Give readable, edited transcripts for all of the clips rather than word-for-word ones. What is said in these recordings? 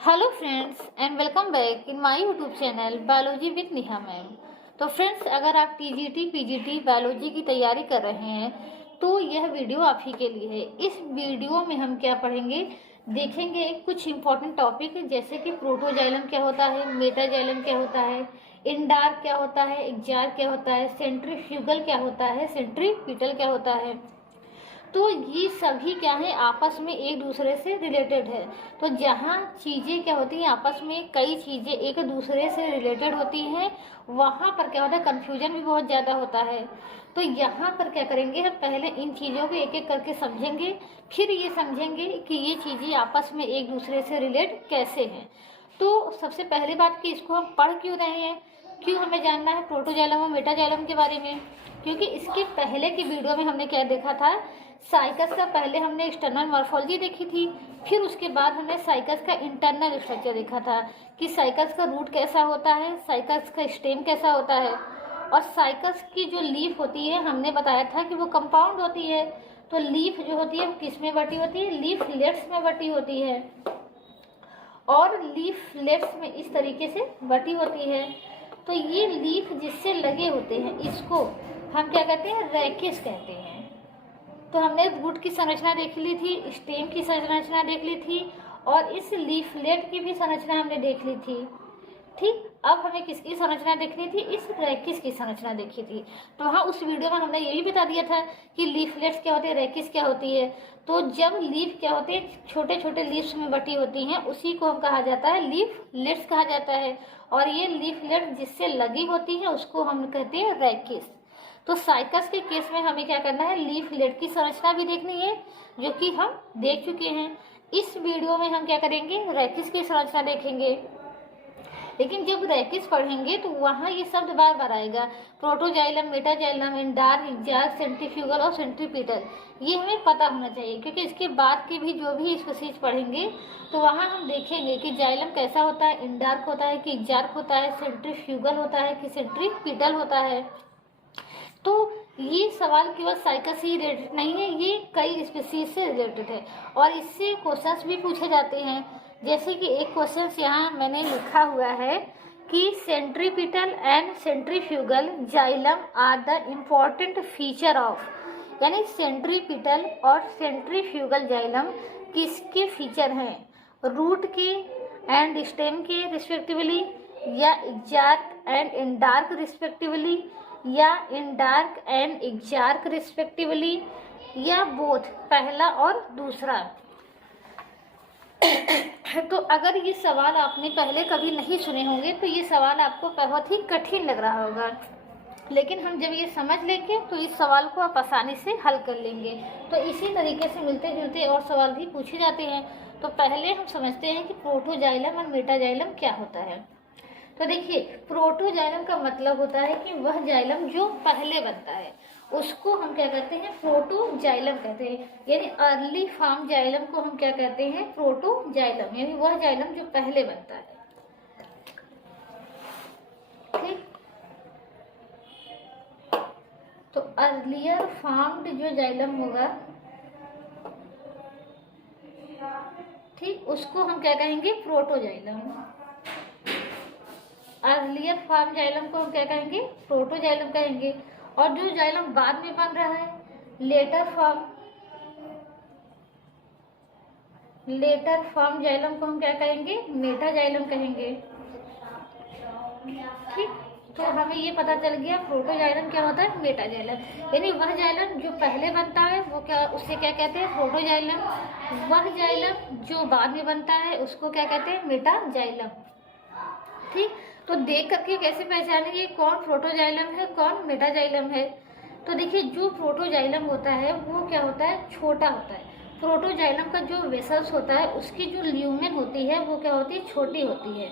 Hello friends and welcome back in my YouTube channel biology with Neha ma'am. तो friends, अगर आप TGT PGT biology की तैयारी कर रहे हैं तो यह वीडियो आप ही के लिए है। इस वीडियो में हम क्या पढ़ेंगे, देखेंगे कुछ इंपॉर्टेंट टॉपिक जैसे कि प्रोटोजाइलम क्या होता है, मेटाजाइलम क्या होता है, इंडार क्या होता है, एक्जार क्या होता है, सेंट्रीफ्यूगल क्या होता है, सेंट्रीपिटल क्या होता है। तो ये सभी क्या है, आपस में एक दूसरे से रिलेटेड है। तो जहाँ चीज़ें क्या होती हैं, आपस में कई चीज़ें एक दूसरे से रिलेटेड होती हैं, वहाँ पर क्या होता है, कन्फ्यूजन भी बहुत ज़्यादा होता है। तो यहाँ पर क्या करेंगे, हम पहले इन चीज़ों को एक एक करके समझेंगे, फिर ये समझेंगे कि ये चीज़ें आपस में एक दूसरे से रिलेट कैसे हैं। तो सबसे पहली बात कि इसको हम पढ़ क्यों रहे हैं, क्यों हमें जानना है प्रोटोजाइलम और मेटाजाइलम के बारे में, क्योंकि इसके पहले की वीडियो में हमने क्या देखा था, साइकस का पहले हमने एक्सटर्नल मॉर्फोलॉजी देखी थी, फिर उसके बाद हमने साइकस का इंटरनल स्ट्रक्चर देखा था कि साइकस का रूट कैसा होता है, साइकस का स्टेम कैसा होता है, और साइकस की जो लीफ होती है हमने बताया था कि वो कंपाउंड होती है। तो लीफ जो होती है वो किस में बटी होती है, लीफलेट्स में बटी होती है, और लीफलेट्स में इस तरीके से बटी होती है। तो ये लीफ जिससे लगे होते हैं इसको हम क्या कहते हैं, रैकिस कहते हैं। तो हमने रूट की संरचना देख ली थी, स्टेम की संरचना देख ली थी, और इस लीफलेट की भी संरचना हमने देख ली थी। ठीक, अब हमें किसकी संरचना देखनी थी, इस रैकिस की संरचना देखी थी। तो वहाँ उस वीडियो में हमने ये भी बता दिया था कि लीफलेट्स क्या होते हैं, रैकिस क्या होती है। तो जब लीफ क्या होते हैं, छोटे छोटे लीव्स में बटी होती हैं, उसी को हम कहा जाता है लीफलेट्स कहा जाता है, और ये लीफलेट जिससे लगी होती है उसको हम कहते हैं रैकिस। तो साइकस के केस में हमें क्या करना है, लीफलेट की संरचना भी देखनी है, जो कि हम देख चुके हैं। इस वीडियो में हम क्या करेंगे, रैकिस की संरचना देखेंगे। लेकिन जब रैकिस पढ़ेंगे तो वहाँ ये शब्द बार बार आएगा, प्रोटोजाइलम, मेटाजाइलम, इंडार, एक्जार, सेंट्रीफ्यूगल और सेंट्रीपिटल। ये हमें पता होना चाहिए, क्योंकि इसके बाद के भी जो भी स्पीशीज पढ़ेंगे तो वहाँ हम देखेंगे कि जाइलम कैसा होता है, इंडार्क होता है कि एक्जार्क होता है, सेंट्रीफ्यूगल होता है कि सेंट्रीपिटल होता है। तो ये सवाल केवल साइकस ही रिलेटेड नहीं है, ये कई स्पीशीज से रिलेटेड है, और इससे क्वेश्चंस भी पूछे जाते हैं। जैसे कि एक क्वेश्चन यहाँ मैंने लिखा हुआ है कि centripetal and centrifugal xylem are the important feature of, यानी सेंट्रीपिटल और सेंट्रीफ्यूगल जाइलम किसके फीचर हैं, रूट के एंड स्टेम के रिस्पेक्टिवली, या एक्जार्क एंड इंडार्क रिस्पेक्टिवली, या इंडार्क एंड एक्जार्क रिस्पेक्टिवली, या बोथ, पहला और दूसरा। तो अगर ये सवाल आपने पहले कभी नहीं सुने होंगे तो ये सवाल आपको बहुत ही कठिन लग रहा होगा, लेकिन हम जब ये समझ लेंगे तो इस सवाल को आप आसानी से हल कर लेंगे। तो इसी तरीके से मिलते जुलते और सवाल भी पूछे जाते हैं। तो पहले हम समझते हैं कि प्रोटोजाइलम और मेटाजाइलम क्या होता है। तो देखिए, प्रोटोजाइलम का मतलब होता है कि वह जाइलम जो पहले बनता है उसको हम क्या कहते हैं, प्रोटोजाइलम कहते हैं। यानी अर्ली फॉर्म जाइलम को हम क्या कहते हैं, प्रोटोजाइलम, यानी वह जाइलम जो पहले बनता है। ठीक, तो अर्लियर फॉर्म्ड जो जाइलम होगा, ठीक, उसको हम क्या कहेंगे, प्रोटोजाइलम। अर्लियर फॉर्म जाइलम को हम क्या कहेंगे, प्रोटोजाइलम कहेंगे। और जो जाइलम बाद में बन रहा है, लेटर फॉर्म जाइलम को हम क्या कहेंगे, मेटाजाइलम कहेंगे। ठीक, तो हमें ये पता चल गया प्रोटोजाइलम क्या होता है, मेटाजाइलम, यानी वह जाइलम जो पहले बनता है वो क्या, उससे क्या कहते हैं, प्रोटोजाइलम। वह जाइलम जो बाद में बनता है उसको क्या कहते हैं, मेटाजाइलम। ठीक, तो देख करके कैसे पहचानेंगे कौन प्रोटोजाइलम है कौन मेटाजाइलम है। तो देखिए, जो प्रोटोजाइलम होता है वो क्या होता है, छोटा होता है। प्रोटोजाइलम का जो वेसल्स होता है उसकी जो ल्यूमेन होती है वो क्या होती है, छोटी होती है,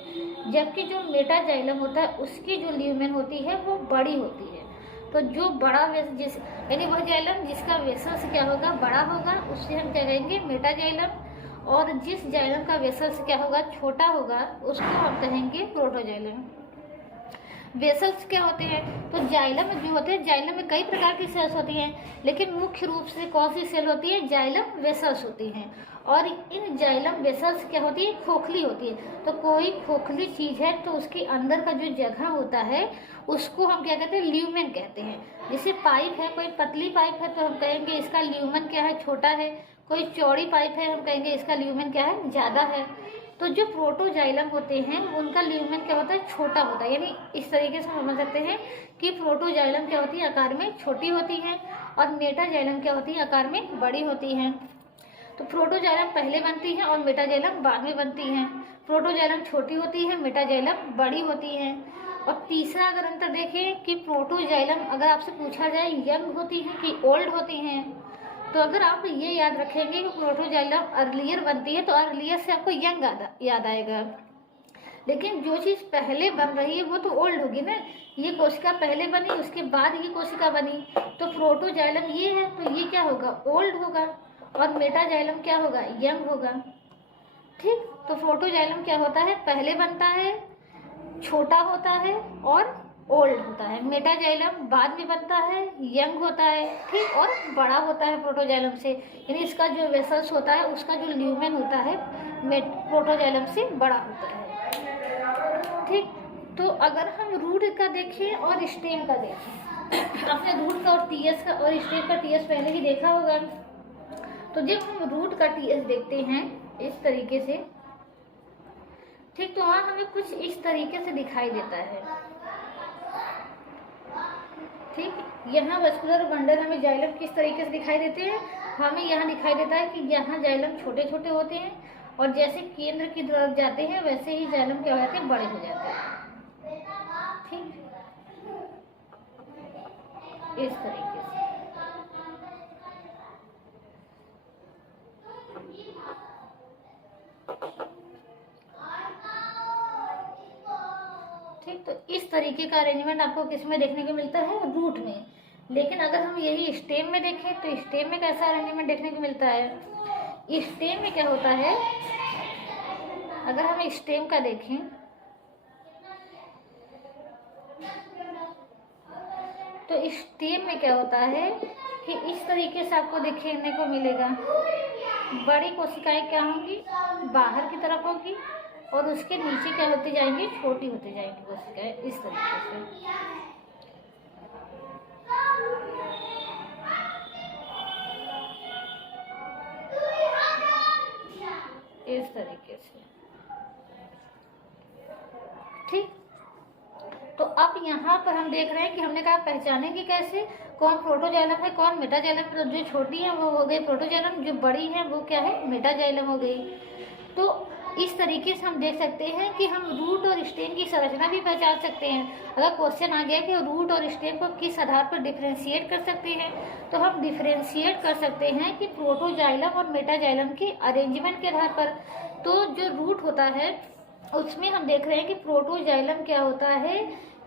जबकि जो मेटाजाइलम होता है उसकी जो ल्यूमेन होती है वो बड़ी होती है। तो जो बड़ा यानी वह जाइलम जिसका वेसल्स क्या होगा, बड़ा होगा, उससे हम क्या कहेंगे, मेटाजाइलम। और जिस जाइलम का वेसल्स क्या होगा, छोटा होगा, उसको हम कहेंगे प्रोटोजाइलम। वेसल्स क्या होते हैं, तो जाइलम जो होते हैं, जाइलम में कई प्रकार की सेल्स होती हैं, लेकिन मुख्य रूप से कौन सी सेल होती है, जाइलम वेसल्स होती हैं। और इन जाइलम वेसल्स क्या होती है, खोखली होती है। तो कोई खोखली चीज है तो उसके अंदर का जो जगह होता है उसको हम क्या कहते हैं, ल्यूमेन कहते हैं। जैसे पाइप है, कोई पतली पाइप है तो हम कहेंगे इसका ल्यूमेन क्या है, छोटा है। कोई चौड़ी पाइप है, हम कहेंगे इसका ल्यूमेन क्या है, ज्यादा है। तो जो प्रोटोजाइलम होते हैं उनका ल्यूमेन क्या होता है, छोटा होता है। यानी इस तरीके से समझ सकते हैं कि प्रोटोजाइलम क्या होती है, आकार में छोटी होती है, और मेटाजाइलम क्या होती है, आकार में बड़ी होती है। तो प्रोटोजाइलम पहले बनती है और मेटाजाइलम बाद में बनती है। प्रोटोजाइलम छोटी होती है, मेटाजाइलम बड़ी होती है। और तीसरा अगर अंतर देखें कि प्रोटोजाइलम अगर आपसे पूछा जाए यंग होती है कि ओल्ड होती हैं, तो अगर आप ये याद रखेंगे कि प्रोटोजाइलम अर्लियर बनती है तो अर्लियर से आपको यंग याद आएगा। लेकिन जो चीज़ पहले बन रही है वो तो ओल्ड होगी ना। ये कोशिका पहले बनी, उसके बाद ये कोशिका बनी, तो प्रोटोजाइलम ये है तो ये क्या होगा, ओल्ड होगा। और मेटाजाइलम क्या होगा, यंग होगा। ठीक, तो प्रोटोजाइलम क्या होता है, पहले बनता है, छोटा होता है और ओल्ड होता है। मेटाजाइलम बाद में बनता है, यंग होता है, ठीक, और बड़ा होता है प्रोटोजाइलम से। यानी इसका जो वेसल्स होता है उसका जो ल्यूमेन होता है प्रोटोजाइलम से बड़ा होता है। ठीक, तो अगर हम रूट का देखें और स्टेम का देखें, आपने रूट का और टीएस का और स्टेम का टीएस पहले ही देखा होगा। तो जब हम रूट का टीएस देखते हैं इस तरीके से, ठीक, तो वहाँ हमें कुछ इस तरीके से दिखाई देता है। ठीक, यहाँ वस्कुलर बंडल हमें जाइलम किस तरीके से दिखाई देते हैं, हमें यहाँ दिखाई देता है कि यहाँ जाइलम छोटे छोटे होते हैं और जैसे केंद्र की तरफ जाते हैं वैसे ही जाइलम क्या हो जाते हैं, बड़े हो जाते हैं। ठीक, इस तरीके से। ठीक, तो इस तरीके का अरेंजमेंट आपको किस में देखने को मिलता है, रूट में। लेकिन अगर हम यही स्टेम में देखें तो स्टेम में कैसा अरेंजमेंट देखने को मिलता है। स्टेम में क्या होता है, अगर हम स्टेम का देखें तो स्टेम में क्या होता है कि इस तरीके से आपको देखने को मिलेगा। बड़ी कोशिकाएं क्या होंगी, बाहर की तरफ होगी, और उसके नीचे क्या होती जाएंगी, छोटी होती जाएंगी कोशिकाएं, इस तरीके से। इस तरीके से। ठीक, तो अब यहाँ पर हम देख रहे हैं कि हमने कहा पहचानेंगे कैसे, कौन प्रोटोजाइलम है कौन मेटाजाइलम। तो जो छोटी है वो हो गई प्रोटोजाइलम, जो बड़ी है वो क्या है, मेटाजाइलम हो गई। तो इस तरीके से हम देख सकते हैं कि हम रूट और स्टेम की संरचना भी पहचान सकते हैं। अगर क्वेश्चन आ गया कि रूट और स्टेम को किस आधार पर डिफरेंशिएट कर सकते हैं, तो हम डिफरेंशिएट कर सकते हैं कि प्रोटोजाइलम और मेटाजाइलम के अरेंजमेंट के आधार पर। तो जो रूट होता है उसमें हम देख रहे हैं कि प्रोटोजाइलम क्या होता है,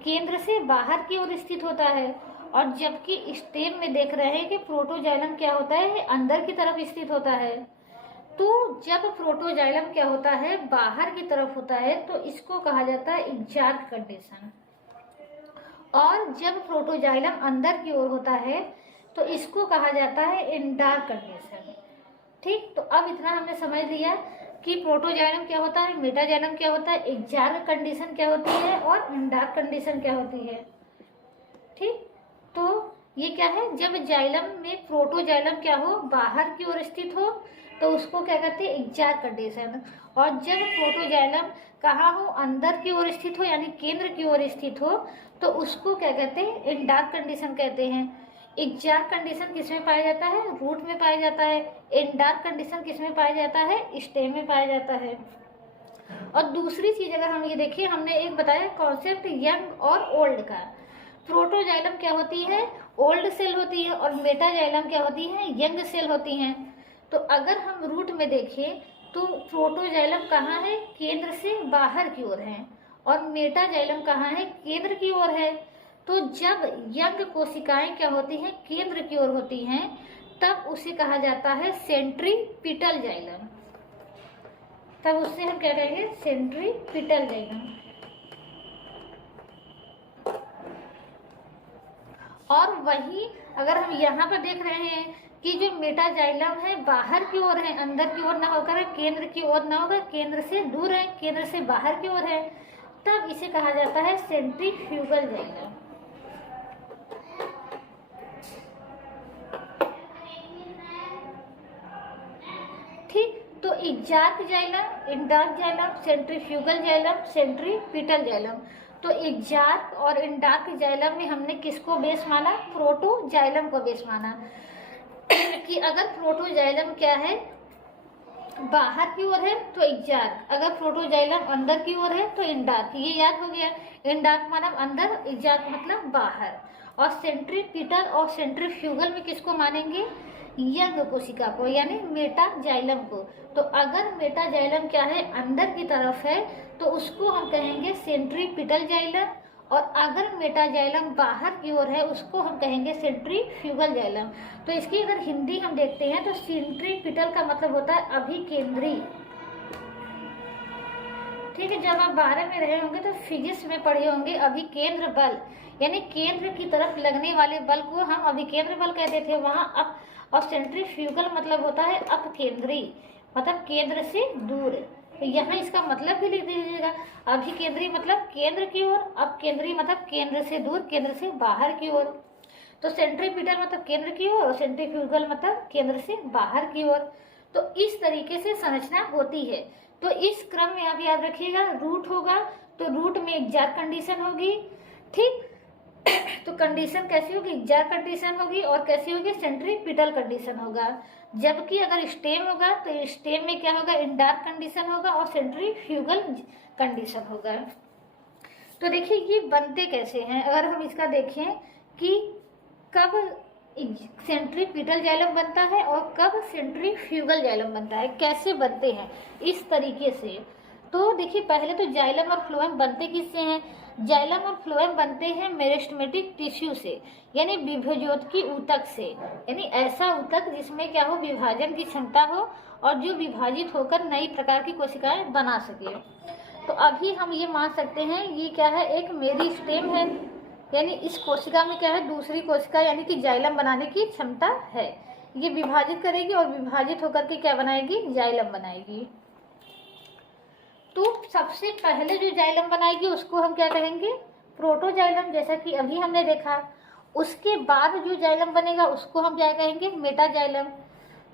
केंद्र से बाहर की ओर स्थित होता है, और जबकि स्टेम में देख रहे हैं कि प्रोटोजाइलम क्या होता है, अंदर की तरफ स्थित होता है। तो जब प्रोटोजाइलम क्या होता है, बाहर की तरफ होता है, तो इसको कहा जाता है एग्जार्क कंडीशन। और जब प्रोटोजाइलम अंदर की ओर होता है तो इसको कहा जाता है एंडार्क कंडीशन। ठीक, तो अब इतना हमने समझ लिया कि प्रोटोजाइलम क्या होता है, मेटाजाइलम क्या होता है, एग्जार्क कंडीशन क्या होती है, और एंडार्क कंडीशन क्या होती है। ठीक, तो ये क्या है, जब जाइलम में प्रोटोजाइलम क्या हो, बाहर की ओर स्थित हो, तो उसको क्या कहते हैं, एग्जार्क कंडीशन। और जब प्रोटोजाइलम कहाँ हो, अंदर की ओर स्थित हो, यानी केंद्र की ओर स्थित हो, तो उसको क्या कहते हैं, एंडार्क कंडीशन कहते हैं। एग्जार्क कंडीशन किसमें पाया जाता है, रूट में पाया जाता है। एंडार्क कंडीशन किसमें पाया जाता है, स्टेम में पाया जाता है। और दूसरी चीज अगर हम ये देखिए, हमने एक बताया कॉन्सेप्ट यंग और ओल्ड का। प्रोटोजाइलम क्या होती है, ओल्ड सेल होती है, और मेटाजाइलम क्या होती है, यंग सेल होती हैं। तो अगर हम रूट में देखें तो प्रोटोजाइलम कहाँ है, केंद्र से बाहर की ओर है, और मेटाजाइलम कहाँ है, केंद्र की ओर है। तो जब यंग कोशिकाएं क्या होती हैं, केंद्र की ओर होती हैं, तब उसे कहा जाता है सेंट्रीपिटल जाइलम। तब उससे हम क्या कहेंगे, सेंट्रीपिटल जाइलम। और वही अगर हम यहाँ पर देख रहे हैं कि जो मेटाजाइलम है बाहर की ओर है, अंदर की ओर ना होकर केंद्र की ओर ना होकर केंद्र से दूर है, केंद्र से बाहर की ओर है, तब इसे कहा जाता है सेंट्रीफ्यूगल जाइलम। ठीक, तो exarch xylem, endarch xylem, centrifugal xylem, centripetal xylem. तो एग्जार्क और इंडार्क जाइलम में हमने किसको बेस माना? प्रोटोजाइलम को बेस माना कि अगर प्रोटोजाइलम क्या है, बाहर की ओर है तो एग्जार्क, अगर प्रोटोजाइलम अंदर की ओर है तो इंडार्क। ये याद हो गया, इंडार्क मतलब अंदर, एग्जार्क मतलब बाहर। और सेंट्रीपिटल और सेंट्रीफ्यूगल में किसको मानेंगे? यंग कोशिका को, यानी मेटाजाइलम को। तो अगर मेटाजाइलम क्या है, अंदर की तरफ है, तो उसको हम कहेंगे सेंट्रीपिटल जाइलम, और अगर मेटाजाइलम बाहर की ओर है उसको हम कहेंगे सेंट्रीफ्यूगल जाइलम। तो इसकी अगर हिंदी हम देखते हैं तो सेंट्रीपिटल का मतलब होता है अभिकेंद्री। ठीक है, जब आप 12 में रहे होंगे तो फिजिक्स में पढ़े होंगे अभिकेंद्र बल, यानी केंद्र की तरफ लगने वाले बल को हम अभिकेंद्र बल कहते थे वहाँ अप। और सेंट्रीफ्यूगल मतलब होता है अपकेंद्री, मतलब केंद्र से दूर। तो यहाँ इसका मतलब भी लिख दीजिएगा, अभिकेंद्री मतलब केंद्र की ओर, अपकेंद्री मतलब केंद्र से दूर, केंद्र से बाहर की ओर। तो सेंट्रीपिटल मतलब केंद्र की ओर और सेंट्रीफ्यूगल मतलब केंद्र से बाहर की ओर। तो इस तरीके से संरचना होती है। तो इस क्रम में आप याद रखिएगा, रूट होगा तो रूट में एग्जार्क कंडीशन होगी। ठीक, तो कंडीशन कैसी होगी? एग्जार्क कंडीशन होगी। और कैसी होगी? सेंट्रीपिटल कंडीशन होगा। जबकि अगर स्टेम होगा तो स्टेम में क्या होगा? इंडार्क कंडीशन होगा और सेंट्रीफ्यूगल कंडीशन होगा। तो देखिए ये बनते कैसे हैं, अगर हम इसका देखें कि कब सेंट्रीपिटल जाइलम बनता है और कब सेंट्रीफ्यूगल जाइलम बनता है, कैसे बनते हैं इस तरीके से। तो देखिए पहले तो जाइलम और फ्लोएम बनते किससे हैं? जाइलम और फ्लोएम बनते हैं मेरिस्टेमेटिक टिश्यू से, यानी विभजोत ऊतक से, यानी ऐसा ऊतक जिसमें क्या हो? विभाजन की क्षमता हो और जो विभाजित होकर नई प्रकार की कोशिकाएं बना सके। तो अभी हम ये मान सकते हैं ये क्या है? एक मेरिस्टेम है, यानी इस कोशिका में क्या है? दूसरी कोशिका यानी कि जाइलम बनाने की क्षमता है। ये विभाजित करेगी और विभाजित होकर के क्या बनाएगी? जाइलम बनाएगी। तो सबसे पहले जो जाइलम बनाएगी उसको हम क्या कहेंगे? प्रोटोजाइलम, जैसा कि अभी हमने देखा। उसके बाद जो जाइलम बनेगा उसको हम क्या कहेंगे? मेटाजाइलम।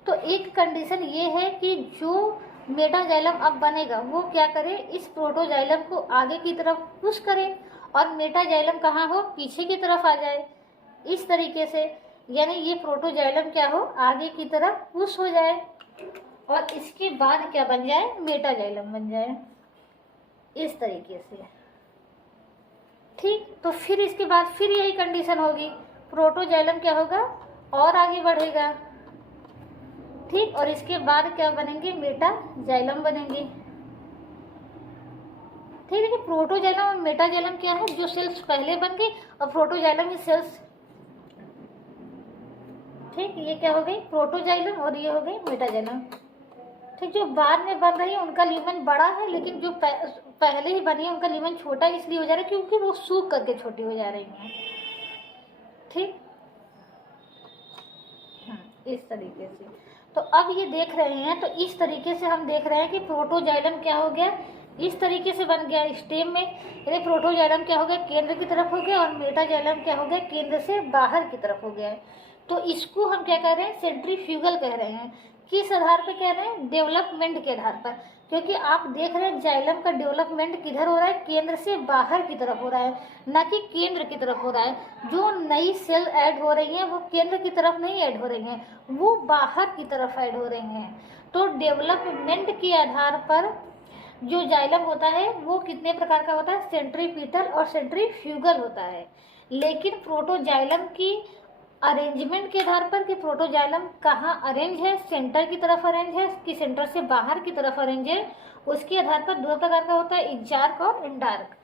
तो एक कंडीशन ये है कि जो मेटाजाइलम अब बनेगा वो क्या करे? इस प्रोटोजाइलम को आगे की तरफ पुश करे और मेटाजाइलम कहाँ हो? पीछे की तरफ आ जाए, इस तरीके से। यानी ये प्रोटोजाइलम क्या हो? आगे की तरफ पुश हो जाए और इसके बाद क्या बन जाए? मेटाजाइलम बन जाए, इस तरीके से। ठीक, तो फिर इसके बाद फिर यही कंडीशन होगी, प्रोटोजाइलम क्या होगा? और आगे बढ़ेगा। ठीक, और इसके बाद क्या बनेंगे? मेटाजाइलम बनेंगे। ठीक है, प्रोटोजाइलम और मेटाजाइलम क्या है? जो सेल्स पहले बन गई और प्रोटोजाइलम की सेल्स। ठीक, ये क्या हो गई? प्रोटोजाइलम और ये हो गई मेटाजाइलम। ठीक, जो बाद में बन रही है उनका ल्यूमेन बड़ा है, लेकिन जो पहले ही बनी है उनका ल्यूमेन छोटा इसलिए हो जा रहा है क्योंकि वो सूख करके छोटी हो जा रही हैं। ठीक, इस तरीके से। तो अब ये देख रहे हैं, तो इस तरीके से हम देख रहे हैं कि प्रोटोजाइलम क्या हो गया? इस तरीके से बन गया स्टेम में, यानी प्रोटोजाइलम क्या हो गया? केंद्र की तरफ हो गया और मेटाजाइलम क्या हो गया? केंद्र से बाहर की तरफ हो गया। तो इसको हम क्या कह रहे हैं? सेंट्रीफ्यूगल कह रहे हैं। किस आधार पर कह रहे हैं? डेवलपमेंट के आधार पर। क्योंकि आप देख रहे हैं जाइलम का डेवलपमेंट किधर हो रहा है? केंद्र से बाहर की तरफ हो रहा है, ना कि केंद्र की तरफ हो रहा है। जो नई सेल ऐड हो रही हैं वो केंद्र की तरफ नहीं ऐड हो रही हैं, वो बाहर की तरफ ऐड हो रही हैं। तो डेवलपमेंट के आधार पर जो जाइलम होता है वो कितने प्रकार का होता है? सेंट्रीपिटल और सेंट्रीफ्यूगल होता है। लेकिन प्रोटोजाइलम की अरेंजमेंट के आधार पर कि प्रोटोजाइलम कहाँ अरेंज है, सेंटर की तरफ अरेंज है कि सेंटर से बाहर की तरफ अरेंज है, उसके आधार पर दो प्रकार का होता है, एग्जार्क और इंडार्क।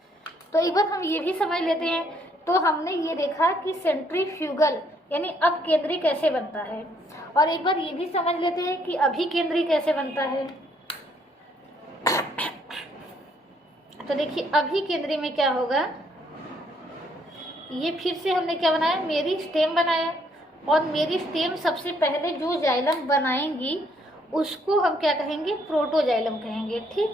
तो एक बार हम ये भी समझ लेते हैं। तो हमने ये देखा कि सेंट्रीफ्यूगल यानी अपकेंद्री कैसे बनता है, और एक बार ये भी समझ लेते हैं कि अभिकेंद्री कैसे बनता है। तो देखिए अभिकेंद्री में क्या होगा? ये फिर से हमने क्या बनाया, मेरी स्टेम बनाया, और मेरी स्टेम सबसे पहले जो जाइलम बनाएंगी उसको हम क्या कहेंगे, प्रोटोजाइलम कहेंगे। ठीक,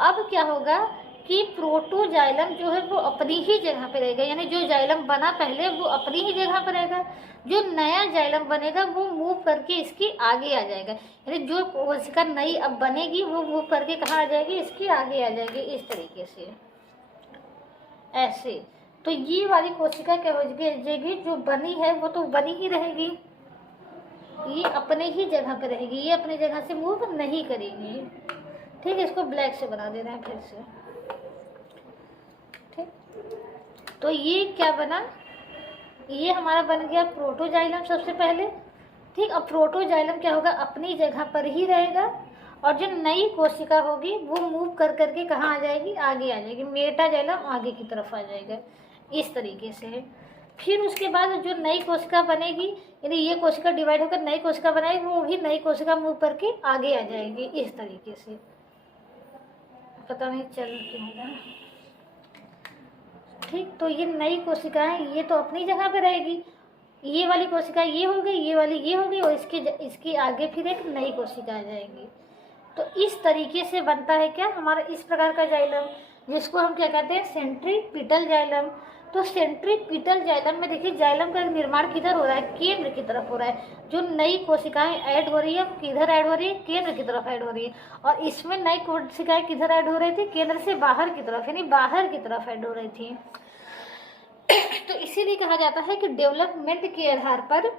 अब क्या होगा कि प्रोटोजाइलम जो है वो अपनी ही जगह पे रहेगा, यानी जो जाइलम बना पहले वो अपनी ही जगह पर रहेगा, जो नया जाइलम बनेगा वो मूव करके इसके आगे आ जाएगा, यानी जो कोशिका नई अब बनेगी वो मूव करके कहाँ आ जाएगी, इसके आगे आ जाएगी, इस तरीके से ऐसे। तो ये वाली कोशिका क्या हो जाएगी, जो बनी है वो तो बनी ही रहेगी, ये अपने ही जगह पे रहेगी, ये अपनी जगह से मूव नहीं करेगी। ठीक है, इसको ब्लैक से बना देना है फिर से। ठीक, तो ये क्या बना, ये हमारा बन गया प्रोटोजाइलम सबसे पहले। ठीक, अब प्रोटोजाइलम क्या होगा, अपनी जगह पर ही रहेगा, और जो नई कोशिका होगी वो मूव कर करके कहाँ आ जाएगी, आगे आ जाएगी, मेटाजाइलम आगे की तरफ आ जाएगा, इस तरीके से। फिर उसके बाद जो नई कोशिका बनेगी, यानी ये कोशिका डिवाइड होकर नई कोशिका बनाएगी, वो भी नई कोशिका मूव करके आगे आ जाएगी, इस तरीके से। पता नहीं चल क्यों रहा। ठीक, तो ये नई कोशिकाएं ये तो अपनी जगह पे रहेगी, ये वाली कोशिका ये हो गई, ये वाली ये हो गई, और इसके आगे फिर एक नई कोशिका आ जाएगी। तो इस तरीके से बनता है क्या, हमारा इस प्रकार का जाइलम, जिसको हम क्या कहते हैं, सेंट्रीपिटल जाइलम। तो सेंट्रीपिटल जाइलम में देखिए जाइलम का निर्माण किधर हो रहा है, केंद्र की तरफ हो रहा है। जो नई कोशिकाएं ऐड हो रही है किधर ऐड हो रही है, केंद्र की तरफ ऐड हो रही है, और इसमें नई कोशिकाएं किधर ऐड हो रही थी, केंद्र से बाहर की तरफ, यानी बाहर की तरफ ऐड हो रही थी। तो इसीलिए कहा जाता है कि डेवलपमेंट के आधार पर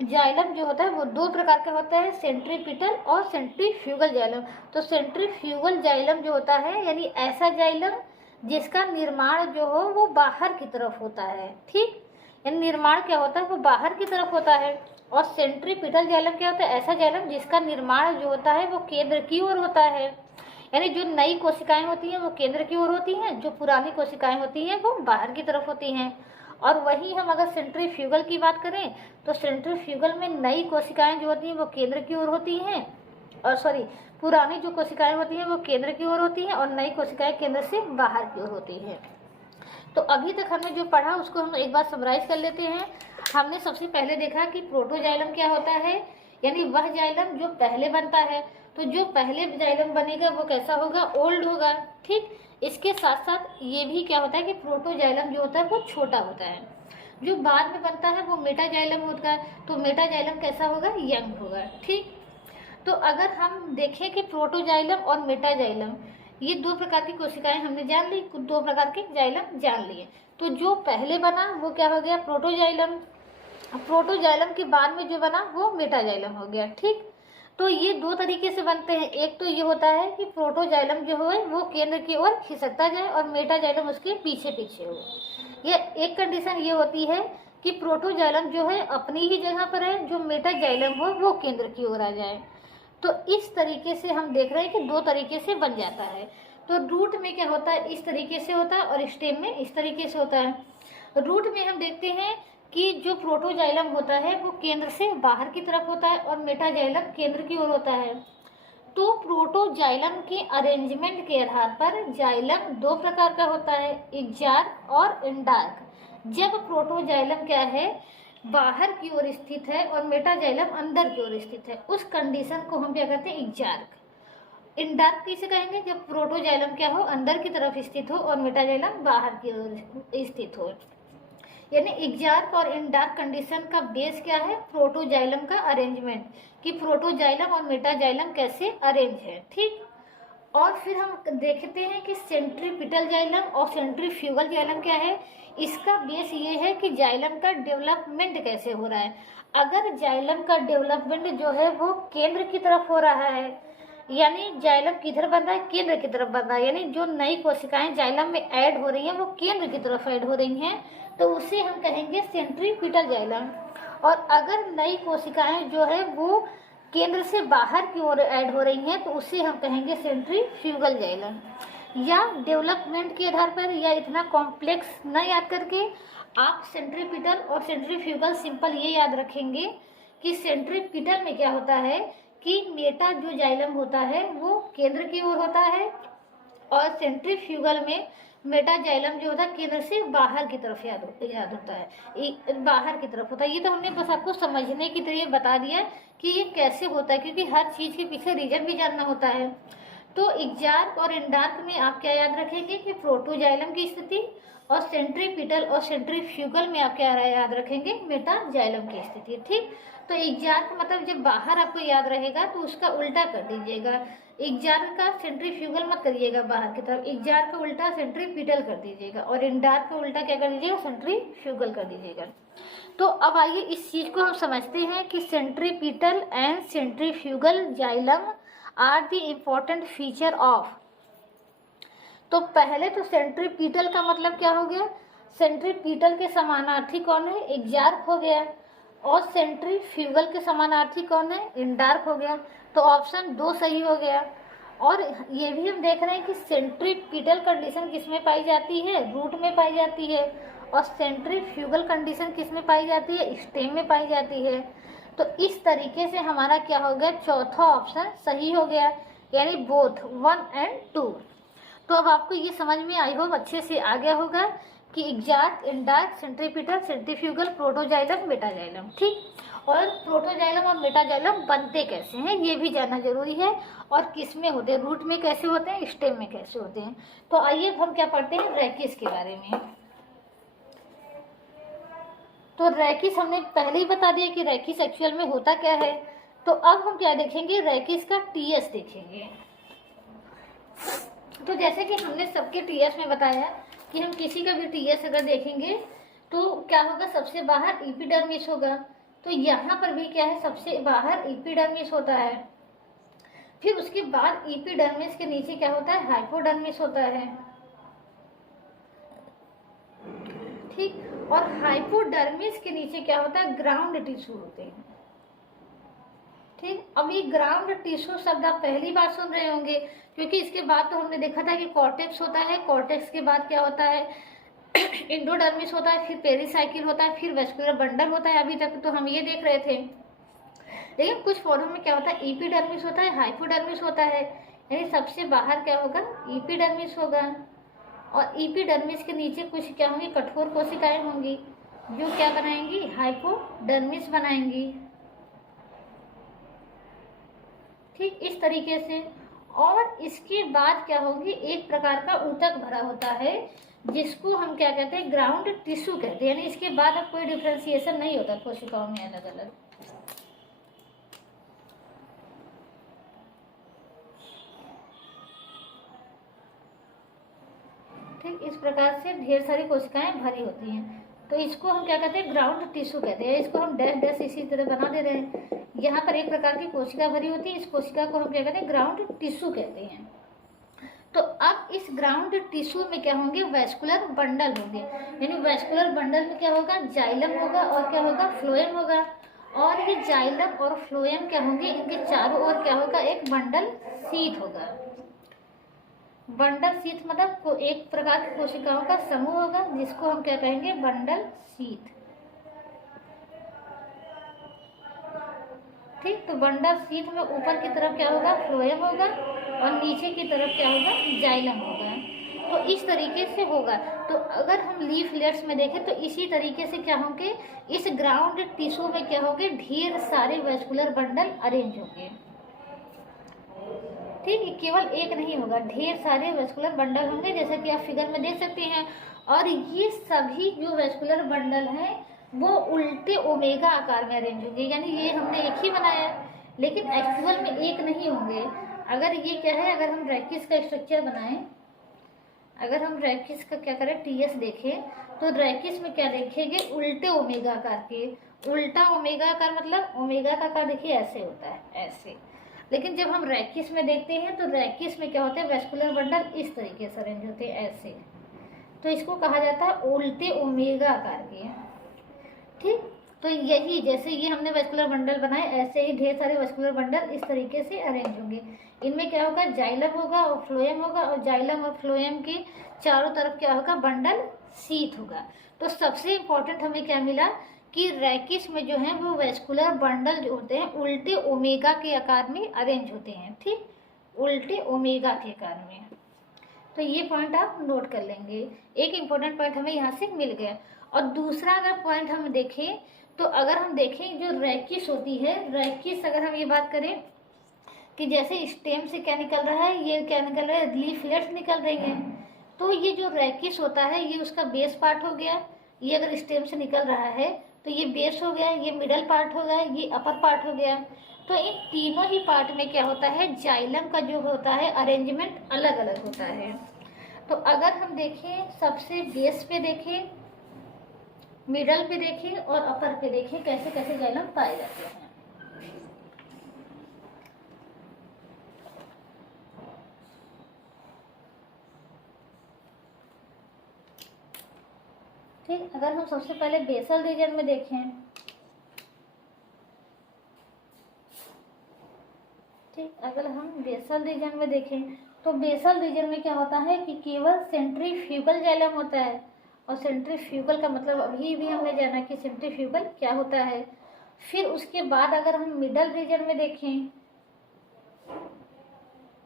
जाइलम जो होता है वो दो प्रकार का होता है, सेंट्रीपिटल और सेंट्रीफ्यूगल जाइलम। तो सेंट्रीफ्यूगल जाइलम जो होता है, यानी ऐसा जाइलम जिसका निर्माण जो हो वो बाहर की तरफ होता है। ठीक, यानी निर्माण क्या होता है, वो बाहर की तरफ होता है। और सेंट्रीपिटल जाइलम क्या होता है, ऐसा जाइलम जिसका निर्माण जो होता है वो केंद्र की ओर होता है, यानी जो नई कोशिकाएं होती हैं वो केंद्र की ओर होती हैं, जो पुरानी कोशिकाएं होती हैं वो बाहर की तरफ होती हैं। और वही हम अगर सेंट्रीफ्यूगल की बात करें तो सेंट्रीफ्यूगल में नई कोशिकाएं जो होती हैं वो केंद्र की ओर होती हैं, और पुरानी जो कोशिकाएं होती हैं वो केंद्र की ओर होती हैं, और नई कोशिकाएं केंद्र से बाहर की ओर होती हैं। तो अभी तक हमने जो पढ़ा उसको हम एक बार समराइज कर लेते हैं। हमने सबसे पहले देखा कि प्रोटोजाइलम क्या होता है, यानी वह जाइलम जो पहले बनता है। तो जो पहले जाइलम बनेगा वो कैसा होगा, ओल्ड होगा। ठीक, इसके साथ साथ ये भी क्या होता है कि प्रोटोजाइलम जो होता है वो छोटा होता है, जो बाद में बनता है वो मेटाजाइलम होता है। तो मेटाजाइलम कैसा होगा, यंग होगा। ठीक, तो अगर हम देखें कि प्रोटोजाइलम और मेटाजाइलम ये दो प्रकार की कोशिकाएं हमने जान ली, दो प्रकार के जाइलम जान लिए। तो जो पहले बना वो क्या हो गया, प्रोटोजाइलम। प्रोटोजाइलम के बाद में जो बना वो मेटाजाइलम हो गया। ठीक, तो ये दो तरीके से बनते हैं। एक तो ये होता है कि प्रोटोजाइलम जो है वो केंद्र की ओर खिसकता जाए और मेटाजाइलम उसके पीछे पीछे हो। ये एक कंडीशन ये होती है कि प्रोटोजाइलम जो है अपनी ही जगह पर है, जो मेटाजाइलम हो वो केंद्र की ओर आ जाए। तो इस तरीके से हम देख रहे हैं कि दो तरीके से बन जाता है। तो रूट में क्या होता है, इस तरीके से होता है, और स्टेम में इस तरीके से होता है। रूट में हम देखते हैं कि जो प्रोटोजाइलम होता है वो केंद्र से बाहर की तरफ होता है और मेटाजाइलम केंद्र की ओर होता है। तो प्रोटोजाइलम के अरेंजमेंट के आधार पर जाइलम दो प्रकार का होता है, एग्जार्क और इंडार्क। जब प्रोटोजाइलम क्या है, बाहर की ओर स्थित है और मेटाजाइलम अंदर की ओर स्थित है, उस कंडीशन को हम क्या कहते हैं, एग्जार्क। इंडार्क किसे कहेंगे, जब प्रोटोजाइलम क्या हो, अंदर की तरफ स्थित हो और मेटाजाइलम बाहर की ओर स्थित हो। यानी एग्जार्क और इंडार्क कंडीशन का बेस क्या है, प्रोटोजाइलम का अरेंजमेंट, कि प्रोटोजाइलम और मेटाजाइलम कैसे अरेंज है। ठीक, और फिर हम देखते हैं कि सेंट्रीपिटल जाइलम और सेंट्रीफ्यूगल जाइलम क्या है। इसका बेस ये है कि जाइलम का डेवलपमेंट कैसे हो रहा है। अगर जाइलम का डेवलपमेंट जो है वो केंद्र की तरफ हो रहा है, यानी जाइलम किधर बन रहा है, केंद्र की तरफ बन रहा है, यानी जो नई कोशिकाएं जाइलम में ऐड हो रही हैं वो केंद्र की तरफ ऐड हो रही हैं, तो उसे हम कहेंगे सेंट्रीपिटल जाइलम। और अगर नई कोशिकाएं जो है वो केंद्र से बाहर की ओर ऐड हो रही हैं तो उसे हम कहेंगे सेंट्रीफ्यूगल जाइलम। या डेवलपमेंट के आधार पर, या इतना कॉम्प्लेक्स न याद करके आप सेंट्रीपिटल और सेंट्रीफ्यूगल सिंपल ये याद रखेंगे कि सेंट्रीपिटल में क्या होता है कि मेटा जो जाइलम होता है वो केंद्र की ओर होता है, और सेंट्रीफ्यूगल में मेटाजाइलम जो होता है केंद्र से बाहर की तरफ याद होता है, बाहर की तरफ होता है। ये तो हमने बस आपको समझने की तरह बता दिया कि ये कैसे होता है, क्योंकि हर चीज़ के पीछे रीजन भी जानना होता है। तो एग्जार्क और एंडार्क में आप क्या याद रखेंगे कि प्रोटोजाइलम की स्थिति, और सेंट्रीपिटल और सेंट्रीफ्यूगल में आप क्या याद रखेंगे, मेटाजाइलम की स्थिति। ठीक, तो एग्जार्क मतलब जब बाहर आपको याद रहेगा तो उसका उल्टा कर दीजिएगा। एग्जार्क का सेंट्रीफ्यूगल मत करिएगा बाहर की तरफ, एग्जार्क का उल्टा सेंट्रीपिटल कर दीजिएगा, और एंडार्क का उल्टा क्या कर दीजिएगा, सेंट्रीफ्यूगल कर दीजिएगा। तो अब आइए इस चीज को हम समझते हैं कि centripetal and centrifugal xylem are the important feature of. तो पहले तो सेंट्रीपिटल का मतलब क्या हो गया, सेंट्रीपिटल के समानार्थी कौन है, एग्जार्क हो गया, और सेंट्रीफ्यूगल के समानार्थी कौन है, एंडार्क हो गया। तो ऑप्शन 2 सही हो गया। और ये भी हम देख रहे हैं कि सेंट्रीपिटल कंडीशन किस में पाई जाती है, रूट में पाई जाती है, और सेंट्रीफ्यूगल कंडीशन किस में पाई जाती है, स्टेम में पाई जाती है। तो इस तरीके से हमारा क्या हो गया, चौथा ऑप्शन सही हो गया, यानी बोथ 1 और 2। तो अब आपको ये समझ में आई होप अच्छे से आ गया होगा कि exarch, endarch, centripetal, centrifugal, protoxylem, metaxylem. ठीक, और प्रोटोजाइलम और मेटाजाइलम बनते कैसे हैं ये भी जानना जरूरी है, और किस में होते हैं, रूट में कैसे होते हैं, स्टेम में कैसे होते हैं। तो आइए हम क्या पढ़ते हैं, रैकिस के बारे में। तो रैकिस हमने पहले ही बता दिया कि रैकिस एक्चुअल में होता क्या है। तो अब हम क्या देखेंगे, रैकिस का टीएस देखेंगे। तो जैसे कि हमने सबके टीएस में बताया कि हम किसी का भी टीएस अगर देखेंगे तो क्या होगा, सबसे बाहर एपिडर्मिस होगा। तो यहाँ पर भी क्या है, सबसे बाहर एपिडर्मिस होता है। फिर उसके बाद एपिडर्मिस के नीचे क्या होता है, हाइपोडर्मिस होता है। ठीक, और हाइपोडर्मिस के नीचे क्या होता है, ग्राउंड टिश्यू होते हैं। ठीक, अब ये ग्राउंड टिश्यू शब्द आप पहली बार सुन रहे होंगे, क्योंकि इसके बाद तो हमने देखा था कि कॉर्टेक्स होता है, कॉर्टेक्स के बाद क्या होता है, एंडोडर्मिस होता है, फिर पेरिसाइकिल होता है, फिर वेस्कुलर बंडल होता है। अभी तक तो हम ये देख रहे थे, लेकिन कुछ फॉर्म में क्या होता है, एपिडर्मिस होता है, हाइपोडर्मिस होता है, यानी सबसे बाहर क्या होगा, एपिडर्मिस होगा, और एपिडर्मिस के नीचे कुछ क्या होंगी, कठोर कोशिकाएं होंगी जो क्या बनाएंगी, हाइपोडर्मिस बनाएंगी। ठीक, इस तरीके से। और इसके बाद क्या होगी, एक प्रकार का ऊतक भरा होता है जिसको हम क्या कहते हैं, ग्राउंड टिश्यू कहते हैं। यानी इसके बाद अब कोई डिफ्रेंसिएशन नहीं होता कोशिकाओं में अलग अलग। ठीक, इस प्रकार से ढेर सारी कोशिकाएं भरी होती हैं, तो इसको हम क्या कहते हैं, ग्राउंड टिश्यू कहते हैं। इसको हम डैश डैश इसी तरह बना दे रहे हैं। यहाँ पर एक प्रकार की कोशिका भरी होती है, इस कोशिका को हम क्या कहते हैं, ग्राउंड टिश्यू कहते हैं। तो अब इस ग्राउंड टिश्यू में क्या होंगे, वैस्कुलर बंडल होंगे। यानी वैस्कुलर बंडल में क्या होगा, जाइलम होगा, और क्या होगा, फ्लोएम होगा। और ये जाइलम और फ्लोएम क्या होंगे, इनके चारों ओर क्या होगा, एक बंडल शीथ होगा। बंडल शीथ मतलब एक प्रकार की कोशिकाओं का समूह होगा, जिसको हम क्या कहेंगे, बंडल शीथ। ठीक, तो बंडल शीथ में ऊपर की तरफ क्या होगा, फ्लोएम होगा, और नीचे की तरफ क्या होगा, जाइलम होगा। तो इस तरीके से होगा। तो अगर हम लीफलेट्स में देखें तो इसी तरीके से क्या होंगे, इस ग्राउंड टिश्यू में क्या होंगे, ढेर सारे वेस्कुलर बंडल अरेंज होंगे। ठीक, केवल एक नहीं होगा, ढेर सारे वेस्कुलर बंडल होंगे, जैसा कि आप फिगर में देख सकते हैं। और ये सभी जो वेस्कुलर बंडल हैं वो उल्टे ओमेगा आकार में अरेंज होंगे। यानी ये हमने एक ही बनाया, लेकिन एक्चुअल में एक नहीं होंगे। अगर ये क्या है, अगर हम रैकिस का स्ट्रक्चर बनाएं, अगर हम रैकिस का क्या करें, टीएस देखें, तो रैकिस में क्या देखेंगे, उल्टे ओमेगा आकार के। उल्टा ओमेगा आकार मतलब ओमेगा का आकार देखिए ऐसे होता है, ऐसे। लेकिन जब हम रैकिस में देखते हैं तो रैकिस में क्या होते हैं, वेस्कुलर बंडल इस तरीके से अरेंज होते हैं, ऐसे। तो इसको कहा जाता है उल्टे ओमेगा आकार के। ठीक, तो यही जैसे ये हमने वेस्कुलर बंडल बनाए, ऐसे ही ढेर सारे वेस्कुलर बंडल इस तरीके से अरेंज होंगे। इनमें क्या होगा, जाइलम होगा और फ्लोएम होगा, और जाइलम और फ्लोएम के चारों तरफ क्या होगा, बंडल शीथ होगा। तो सबसे इम्पोर्टेंट हमें क्या मिला कि रैकिस में जो है वो वेस्कुलर बंडल जो होते हैं उल्टे ओमेगा के आकार में अरेंज होते हैं। ठीक, उल्टे ओमेगा के आकार में। तो ये पॉइंट आप नोट कर लेंगे। एक इम्पोर्टेंट पॉइंट हमें यहाँ से मिल गया। और दूसरा अगर पॉइंट हम देखें तो अगर हम देखें जो रैकिस होती है, रैकिस अगर हम ये बात करें कि जैसे स्टेम से क्या निकल रहा है, ये क्या निकल रहा है, लीफलेट्स निकल रही हैं। तो ये जो रैकिस होता है ये उसका बेस पार्ट हो गया। ये अगर स्टेम से निकल रहा है तो ये बेस हो गया, ये मिडल पार्ट हो गया, ये अपर पार्ट हो गया। तो इन तीनों ही पार्ट में क्या होता है, जाइलम का जो होता है अरेंजमेंट अलग अलग होता है। तो अगर हम देखें सबसे बेस पे देखें, मिडल पे देखें और अपर पे देखें कैसे कैसे जाइलम पाए जाते हैं। ठीक, अगर हम सबसे पहले बेसल रीजन में देखें, ठीक, अगर हम बेसल रीजन में देखें तो बेसल रीजन में क्या होता है कि केवल सेंट्रीफ्यूगल जाइलम होता है। और सेंट्रीफ्यूगल का मतलब अभी भी हमने जाना कि सेंट्रीफ्यूगल क्या होता है। फिर उसके बाद अगर हम मिडल रीजन में देखें,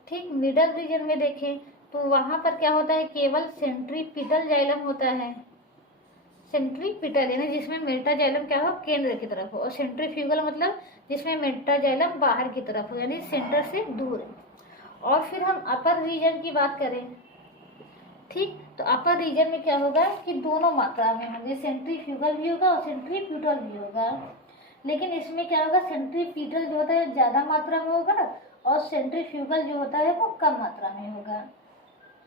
ठीक, मिडल रीजन में देखें तो वहां पर क्या होता है, केवल सेंट्रीपिटल जाइलम होता है। सेंट्रीपिटल यानी जिसमें मेटाजाइलम क्या हो, केंद्र की तरफ हो, और सेंट्रीफ्यूगल मतलब जिसमें मेटाजाइलम बाहर की तरफ हो यानी सेंटर से दूर है। और फिर हम अपर रीजन की बात करें, ठीक, तो अपर रीजन में क्या होगा कि दोनों मात्रा में होंगे, सेंट्रीफ्यूगल भी होगा और सेंट्रीपिटल भी होगा। लेकिन इसमें क्या होगा, सेंट्रीपिटल जो होता है ज़्यादा मात्रा में होगा और सेंट्रीफ्यूगल जो होता है वो कम मात्रा में होगा।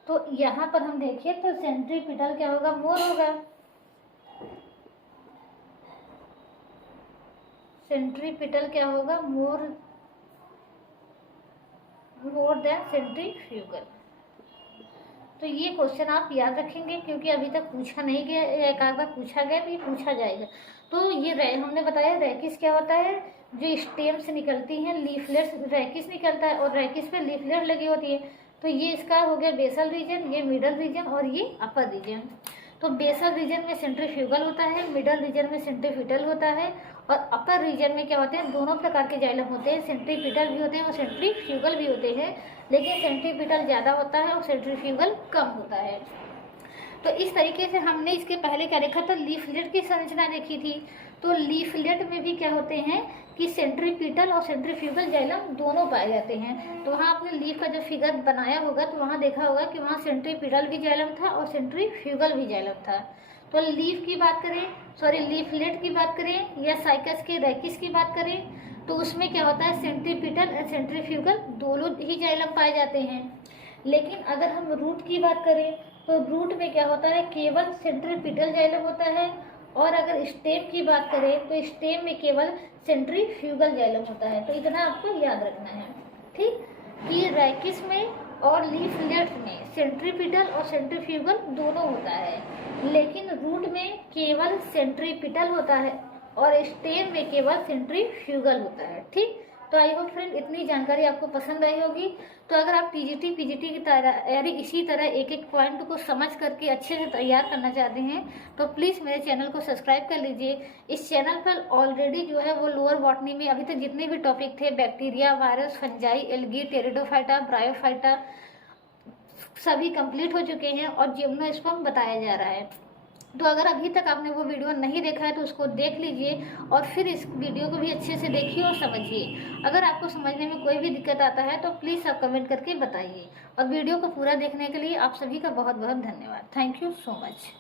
तो यहाँ पर हम देखिए तो सेंट्रीपिटल क्या होगा, मोर होगा, सेंट्रीपिटल क्या होगा, मोर देन सेंट्रीफ्यूगल। तो ये क्वेश्चन आप याद रखेंगे क्योंकि अभी तक पूछा नहीं गया, एक आध बार पूछा गया, भी पूछा जाएगा। तो ये हमने बताया रैकिस क्या होता है, जो स्टेम से निकलती हैं लीफलेट्स, रैकिस निकलता है और रैकिस पे लीफलेट लगी होती है। तो ये इसका हो गया बेसल रीजन, ये मिडल रीजन और ये अपर रीजन। तो बेसल रीजन में सेंट्रीफ्यूगल होता है, मिडल रीजन में सेंट्रीपिटल होता है और अपर रीजन में क्या होते हैं, दोनों प्रकार के जाइलम होते हैं, सेंट्रीपिटल भी होते हैं और सेंट्रीफ्यूगल भी होते हैं। लेकिन सेंट्रीपिटल ज़्यादा होता है और सेंट्रीफ्यूगल कम होता है। तो इस तरीके से हमने इसके पहले क्या देखा था, लीफलेट की संरचना देखी थी। तो लीफलेट में भी क्या होते हैं कि सेंट्रीपिटल और सेंट्रीफ्यूगल जाइलम दोनों पाए जाते हैं। तो वहाँ आपने लीफ का जब फिगर बनाया होगा तो वहाँ देखा होगा कि वहाँ सेंट्रीपिटल भी जाइलम था और सेंट्रीफ्यूगल भी जाइलम था। तो लीफ की बात करें, सॉरी लीफलेट की बात करें या साइकस के रैकिस की बात करें तो उसमें क्या होता है, सेंट्रीपिटल और सेंट्रीफ्यूगल दोनों ही जाइलम पाए जाते हैं। लेकिन अगर हम रूट की बात करें तो रूट में क्या होता है, केवल सेंट्रीपिटल जाइलम होता है। और अगर स्टेम की बात करें तो स्टेम में केवल सेंट्रीफ्यूगल जाइलम होता है। तो इतना आपको याद रखना है, ठीक, कि रैकिस में और लीफलेट में सेंट्रीपिटल और सेंट्रीफ्यूगल दोनों होता है। लेकिन रूट में केवल सेंट्रीपिटल होता है और स्टेम में केवल सेंट्रीफ्यूगल होता है, ठीक। तो आई होप फ्रेंड इतनी जानकारी आपको पसंद आई होगी। तो अगर आप टीजीटी पीजीटी की तैयारी इसी तरह एक एक पॉइंट को समझ करके अच्छे से तैयार करना चाहते हैं तो प्लीज़ मेरे चैनल को सब्सक्राइब कर लीजिए। इस चैनल पर ऑलरेडी जो है वो लोअर बॉटनी में अभी तक जितने भी टॉपिक थे, bacteria, virus, fungi, algae, pteridophyta, bryophyta, सभी कंप्लीट हो चुके हैं और जिम्नोस्पर्म बताया जा रहा है। तो अगर अभी तक आपने वो वीडियो नहीं देखा है तो उसको देख लीजिए और फिर इस वीडियो को भी अच्छे से देखिए और समझिए। अगर आपको समझने में कोई भी दिक्कत आता है तो प्लीज़ आप कमेंट करके बताइए। और वीडियो को पूरा देखने के लिए आप सभी का बहुत बहुत धन्यवाद। Thank you so much.